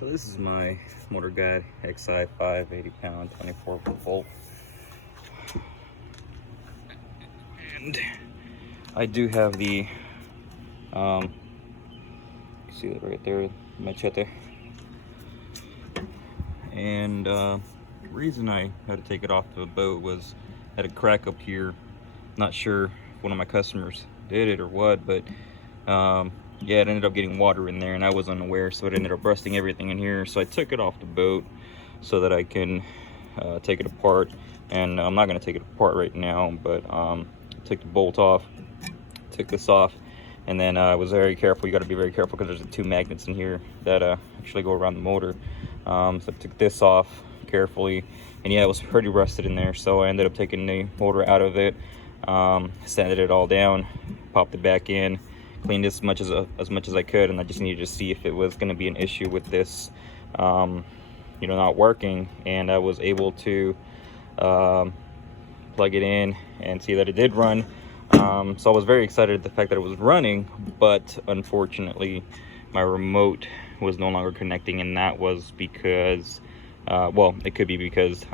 So this is my Motorguide Xi5 80-pound 24-volt. And I do have the you see it right there, machete. And the reason I had to take it off the boat was I had a crack up here. Not sure if one of my customers did it or what, but yeah, it ended up getting water in there and I was unaware, so it ended up rusting everything in here. So I took it off the boat so that I can take it apart. And I'm not going to take it apart right now, but took the bolt off, took this off, and then I was very careful. You got to be very careful because there's two magnets in here that actually go around the motor. So I took this off carefully, and yeah, it was pretty rusted in there. So I ended up taking the motor out of it, sanded it all down, popped it back in, cleaned as much as I could, and I just needed to see if it was going to be an issue with this you know, not working. And I was able to plug it in and see that it did run. So I was very excited at the fact that it was running, but unfortunately my remote was no longer connecting, and that was because well, it could be because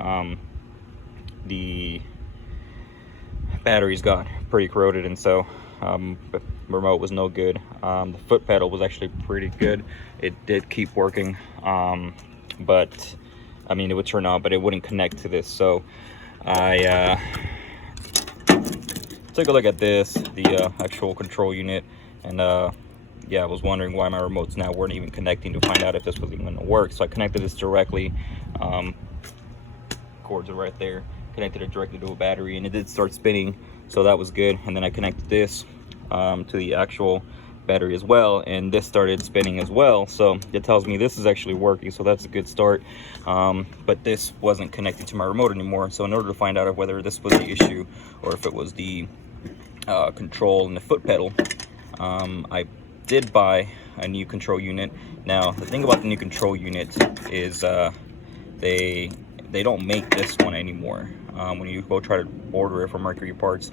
the batteries got pretty corroded, and so the remote was no good. The foot pedal was actually pretty good. It did keep working, but I mean, it would turn on, but it wouldn't connect to this. So I took a look at this, the actual control unit, and yeah, I was wondering why my remotes now weren't even connecting to find out if this was even going to work. So I connected this directly, cords are right there, connected it directly to a battery, and it did start spinning, so that was good. And then I connected this to the actual battery as well, and this started spinning as well, so it tells me this is actually working, so that's a good start. But this wasn't connected to my remote anymore. So in order to find out whether this was the issue or if it was the control and the foot pedal, I did buy a new control unit. Now the thing about the new control unit is they don't make this one anymore. When you go try to order it from Mercury Parts,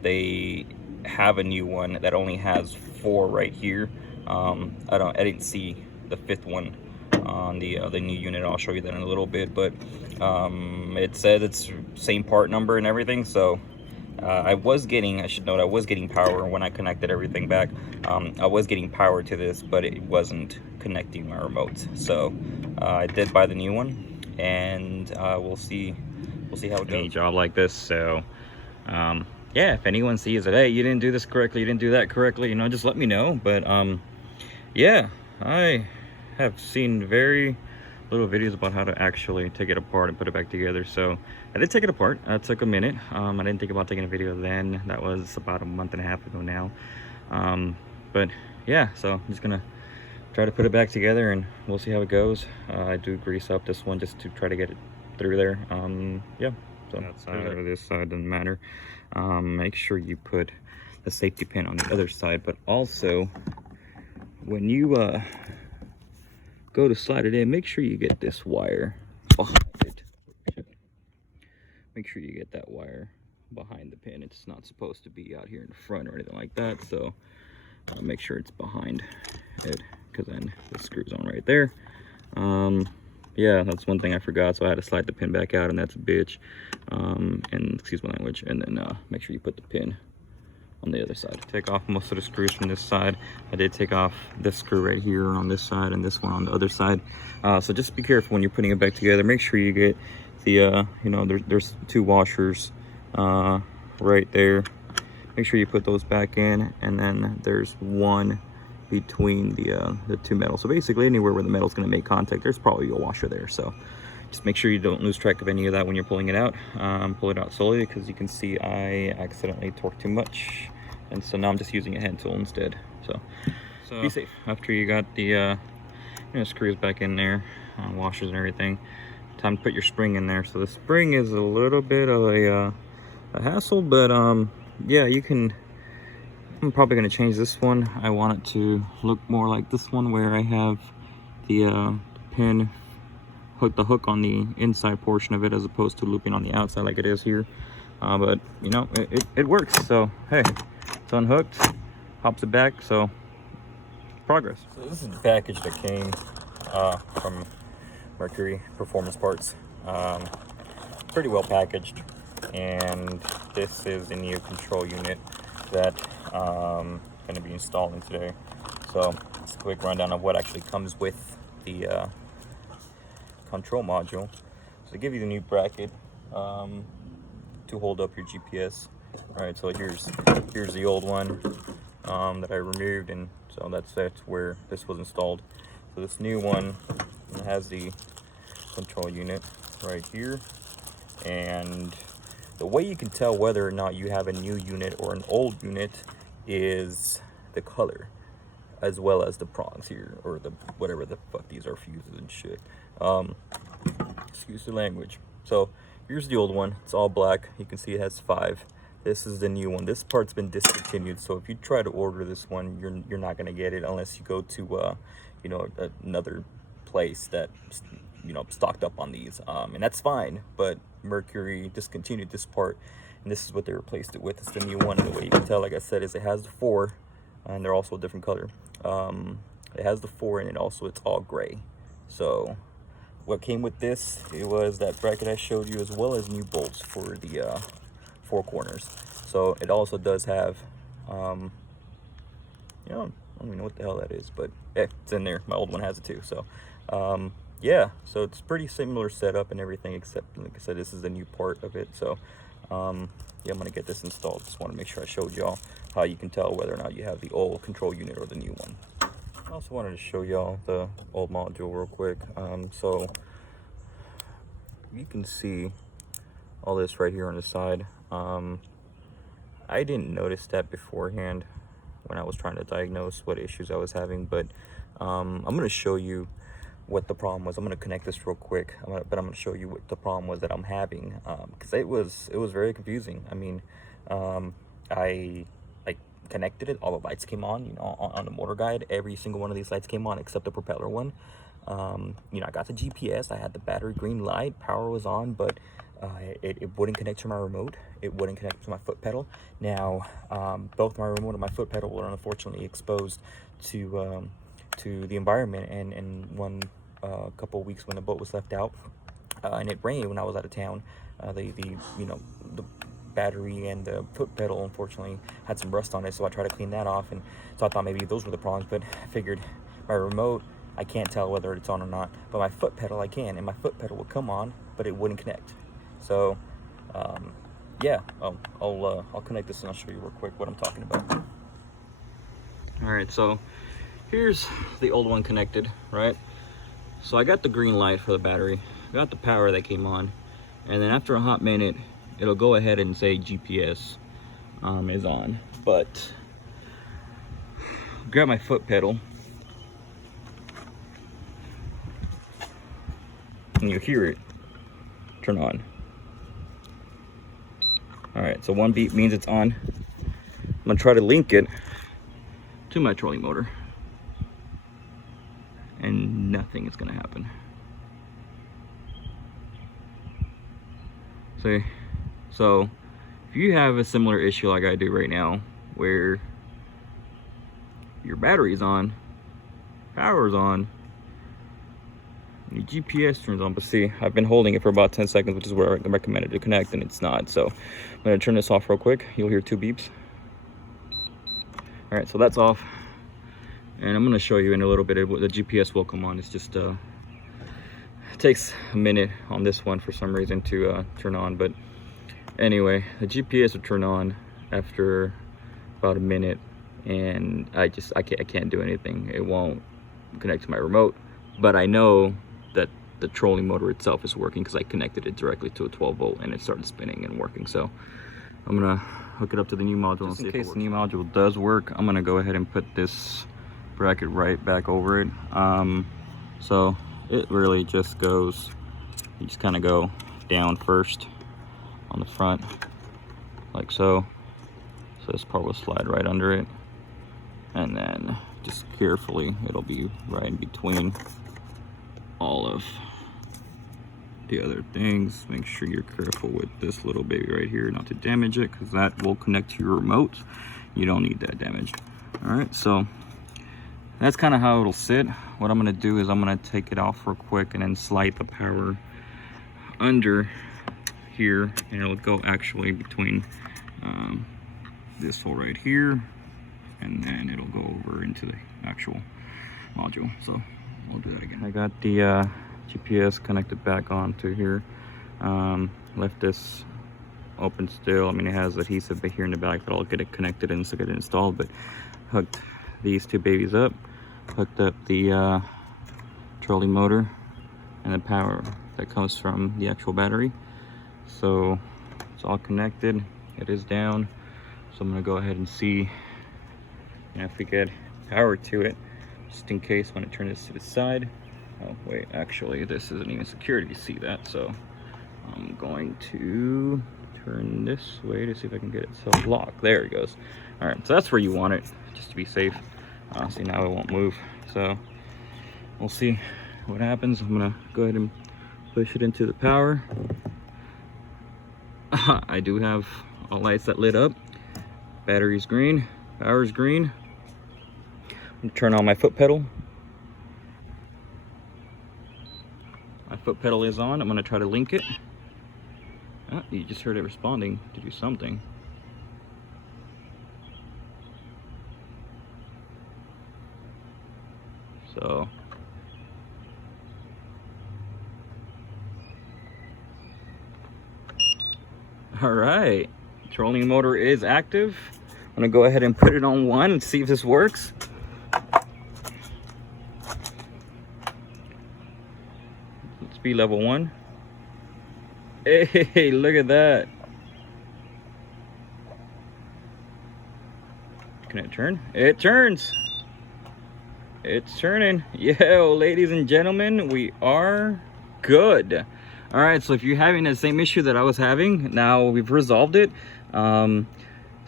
they have a new one that only has 4 right here. I didn't see the 5th one on the new unit. I'll show you that in a little bit, but it says it's same part number and everything. So I should note, I was getting power when I connected everything back. I was getting power to this, but it wasn't connecting my remote. So I did buy the new one, and we'll see how it goes. Any job like this, so yeah, if anyone sees that, hey, you didn't do this correctly, you didn't do that correctly, you know, just let me know. But yeah, I have seen very little videos about how to actually take it apart and put it back together. So I did take it apart. It took a minute. I didn't think about taking a video then. That was about a month and a half ago now. But yeah, so I'm just gonna try to put it back together and we'll see how it goes. I do grease up this one just to try to get it through there. Yeah, so that side or this side doesn't matter. Make sure you put the safety pin on the other side, but also when you go to slide it in, make sure you get this wire behind it. Make sure you get that wire behind the pin. It's not supposed to be out here in front or anything like that, so make sure it's behind it, because then the screw's on right there. Yeah, that's one thing I forgot, so I had to slide the pin back out, and that's a bitch. And excuse my language. And then make sure you put the pin on the other side. Take off most of the screws from this side. I did take off this screw right here on this side and this one on the other side. So just be careful when you're putting it back together. Make sure you get the you know, there's 2 washers right there. Make sure you put those back in, and then there's one between the 2 metals. So basically anywhere where the metal's going to make contact, there's probably a washer there. So just make sure you don't lose track of any of that when you're pulling it out. Pull it out slowly, because you can see I accidentally torqued too much, and so now I'm just using a hand tool instead. So be safe. After you got the you know, screws back in there, washers and everything, time to put your spring in there. So the spring is a little bit of a hassle, but yeah, you can. I'm probably going to change this one. I want it to look more like this one, where I have the pin hook, the hook on the inside portion of it, as opposed to looping on the outside like it is here. But you know, it works. So hey, it's unhooked, pops it back. So progress. So this is the package that came from Mercury Performance Parts. Pretty well packaged, and this is the new control unit that going to be installing today. So it's a quick rundown of what actually comes with the control module. So they give you the new bracket to hold up your GPS. All right, so here's the old one that I removed, and so that's where this was installed. So this new one has the control unit right here, and the way you can tell whether or not you have a new unit or an old unit is the color, as well as the prongs here, or the whatever the fuck these are, fuses and shit. Excuse the language. So here's the old one. It's all black. You can see it has 5. This is the new one. This part's been discontinued, so if you try to order this one, you're not gonna get it unless you go to you know, another place that, you know, stocked up on these, and that's fine. But Mercury discontinued this part, and this is what they replaced it with. It's the new one, and the way you can tell, like I said, is it has the 4, and they're also a different color. It has the 4, and it's all gray. So what came with this, it was that bracket I showed you, as well as new bolts for the 4 corners. So it also does have, you know, I don't even know what the hell that is, but hey, it's in there. My old one has it too. So yeah, so it's pretty similar setup and everything, except, like I said, this is the new part of it. So yeah, I'm gonna get this installed. Just want to make sure I showed y'all how you can tell whether or not you have the old control unit or the new one. I also wanted to show y'all the old module real quick. So you can see all this right here on the side. I didn't notice that beforehand when I was trying to diagnose what issues I was having, but I'm going to show you what the problem was. I'm going to connect this real quick, but I'm going to show you what the problem was that I'm having, because it was very confusing. I mean, I connected it, all the lights came on, you know, on the Motorguide. Every single one of these lights came on except the propeller one. You know, I got the GPS, I had the battery green light, power was on, but it wouldn't connect to my remote. It wouldn't connect to my foot pedal. Now, both my remote and my foot pedal were unfortunately exposed to the environment, and one couple of weeks when the boat was left out, and it rained when I was out of town, you know, the battery and the foot pedal unfortunately had some rust on it, so I tried to clean that off, and so I thought maybe those were the problems. But I figured my remote, I can't tell whether it's on or not, but my foot pedal I can, and my foot pedal would come on, but it wouldn't connect. So yeah, I'll connect this and I'll show you real quick what I'm talking about. All right, so here's the old one connected, right? So I got the green light for the battery, got the power that came on, and then after a hot minute it'll go ahead and say GPS is on. But grab my foot pedal and you hear it turn on. All right, so 1 beep means it's on. I'm gonna try to link it to my trolling motor, and nothing is gonna happen. See? So if you have a similar issue like I do right now, where your battery's on, power's on, your GPS turns on, but see, I've been holding it for about 10 seconds, which is where I recommended to connect, and it's not. So I'm gonna turn this off real quick. You'll hear 2 beeps. All right, so that's off, and I'm gonna show you in a little bit. The GPS will come on. It's just it takes a minute on this one for some reason to turn on, but anyway, the GPS will turn on after about a minute, and I can't do anything. It won't connect to my remote, but I know that the trolling motor itself is working because I connected it directly to a 12 volt and it started spinning and working. So I'm gonna hook it up to the new module and see if it works. In case the new module does work, I'm gonna go ahead and put this bracket right back over it. So it really just goes, you just kind of go down first on the front like so. So this part will slide right under it, and then just carefully, it'll be right in between all of the other things. Make sure you're careful with this little baby right here not to damage it, because that will connect to your remote. You don't need that damaged. All right, so That's kind of how it'll sit. What I'm gonna do is I'm gonna take it off real quick and then slide the power under here, and it'll go actually between this hole right here, and then it'll go over into the actual module. So I'll do that again. I got the GPS connected back onto here. Left this open still. I mean, it has adhesive here in the back, but I'll get it connected and so get it installed. But hooked these two babies up, hooked up the trolley motor and the power that comes from the actual battery. So it's all connected. It is down. So I'm gonna go ahead and see if we get power to it, just in case when I turn this to the side. Oh wait, actually this isn't even secure to see that. So I'm going to turn this way to see if I can get it self-locked. There it goes. All right, so that's where you want it, just to be safe. See, now it won't move. So we'll see what happens. I'm gonna go ahead and push it into the power. I do have all lights that lit up. Battery's green, power's green. I'm gonna turn on my foot pedal. My foot pedal is on. I'm gonna try to link it. Oh, you just heard it responding to do something. So all right, trolling motor is active. I'm gonna go ahead and put it on 1 and see if this works. Let's be level 1. Hey, look at that. Can it turn? It turns. It's turning. Yo, ladies and gentlemen, we are good. All right, so if you're having the same issue that I was having, now we've resolved it.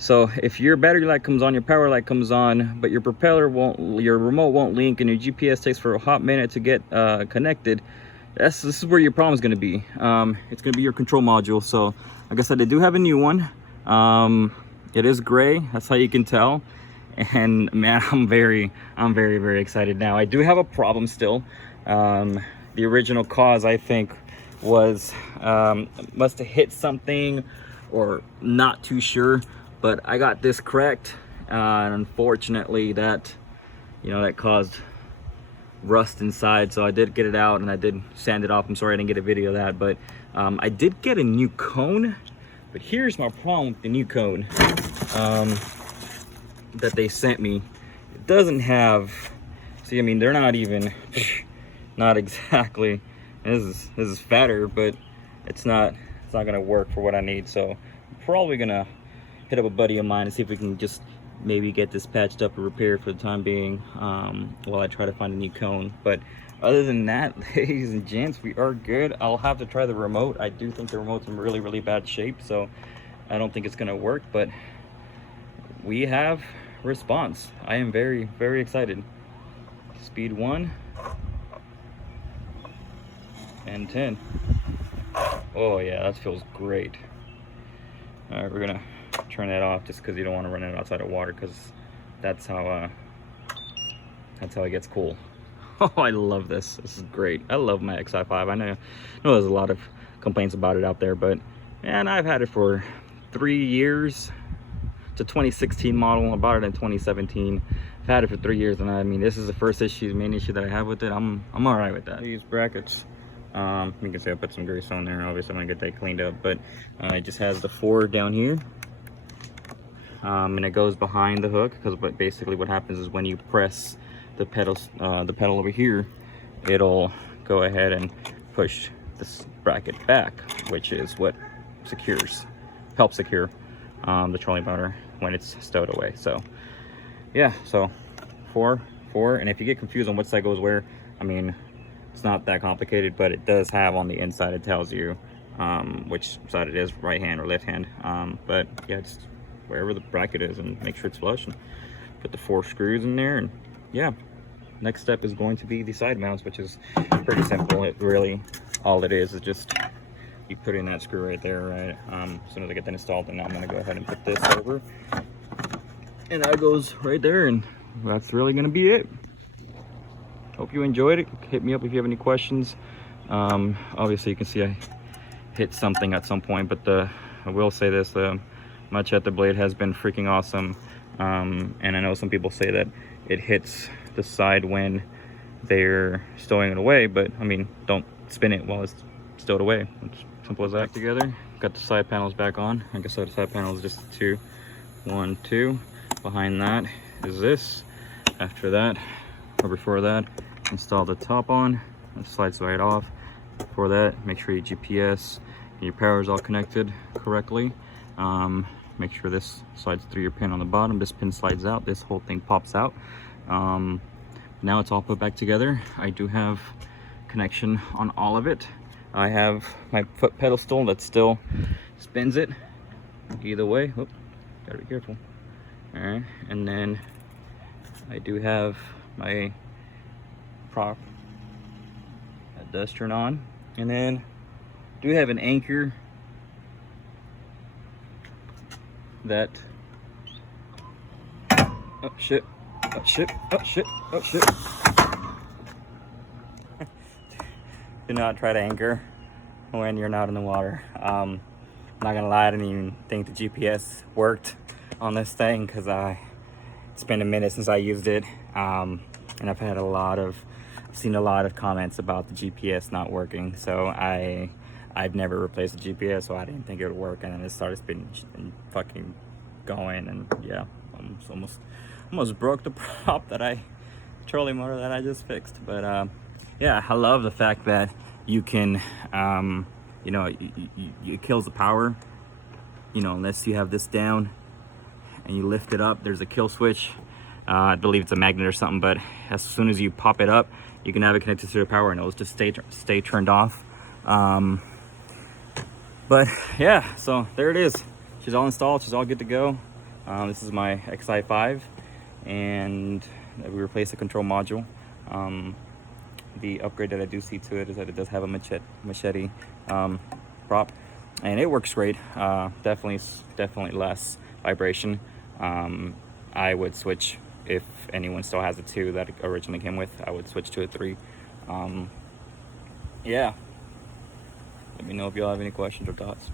So if your battery light comes on, your power light comes on, but your propeller won't, your remote won't link, and your GPS takes for a hot minute to get connected, this is where your problem is going to be. It's going to be your control module. So like I said, I do have a new one. It is gray. That's how you can tell. And man, I'm very excited now. I do have a problem still. The original cause, I think, was must have hit something, or not too sure, but I got this correct, and unfortunately that, you know, that caused rust inside. So I did get it out and I did sand it off. I'm sorry I didn't get a video of that, but I did get a new cone. But here's my problem with the new cone that they sent me. It doesn't have, see, I mean, they're not even not exactly, this is fatter, but it's not gonna work for what I need. So I'm probably gonna hit up a buddy of mine and see if we can just maybe get this patched up or repaired for the time being, while I try to find a new cone. But other than that, ladies and gents, we are good. I'll have to try the remote. I do think the remote's in really bad shape, so I don't think it's gonna work, but we have response. I am very excited. Speed 1 and 10. Oh yeah, that feels great. All right, we're gonna turn that off just because you don't want to run it outside of water, because that's how it gets cool. Oh, I love this. This is great. I love my Xi5. I know there's a lot of complaints about it out there, but man, I've had it for 3 years. It's a 2016 model. I bought it in 2017. I've had it for 3 years, and I mean, this is the main issue that I have with it. I'm all right with that. These brackets, you can see I put some grease on there. Obviously, I'm gonna get that cleaned up, but it just has the 4 down here. And it goes behind the hook, because basically what happens is when you press the pedal over here, it'll go ahead and push this bracket back, which is what helps secure the trolley motor when it's stowed away. So yeah, so 4, and if you get confused on what side goes where, I mean, it's not that complicated, but it does have on the inside, it tells you which side it is, right hand or left hand. But yeah, just wherever the bracket is, and make sure it's flush, and put the 4 screws in there. And yeah, next step is going to be the side mounts, which is pretty simple. It really, all it is just you put in that screw right there, right? As soon as I get that installed, then I'm gonna go ahead and put this over, and that goes right there, and that's really gonna be it. hope you enjoyed it. Hit me up if you have any questions. Obviously you can see I hit something at some point, but I will say this, the machete blade has been freaking awesome. And I know some people say that it hits the side when they're stowing it away, but I mean, don't spin it while it's stowed away. It's simple as that. Together, got the side panels back on. Like I said, the side panel is just 2, 1, 2. Behind that is this. After that, or before that, install the top on. It slides right off. Before that, make sure your GPS and your power is all connected correctly. Make sure this slides through your pin on the bottom. This pin slides out. This whole thing pops out. Now it's all put back together. I do have connection on all of it. I have my foot pedal stool that still spins it either way. Oop, gotta be careful. All right, and then I do have my prop that does turn on, and then do have an anchor that, oh shit, oh shit, oh shit, oh shit. Do not try to anchor when you're not in the water. I'm not gonna lie, I didn't even think the GPS worked on this thing because it's been a minute since I used it, and I've had seen a lot of comments about the GPS not working. So I've never replaced the GPS, so I didn't think it would work, and then it started spinning and fucking going, and yeah, almost broke the prop trolling motor that I just fixed. But yeah, I love the fact that you can, you know, it kills the power, you know, unless you have this down and you lift it up. There's a kill switch. I believe it's a magnet or something, but as soon as you pop it up, you can have it connected to the power and it'll just stay turned off. But yeah, so there it is. She's all installed. She's all good to go. This is my Xi5, and we replaced the control module. The upgrade that I do see to it is that it does have a machete prop, and it works great. Definitely less vibration. I would switch, if anyone still has a 2 that it originally came with, I would switch to a 3. Yeah, let me know if y'all have any questions or thoughts.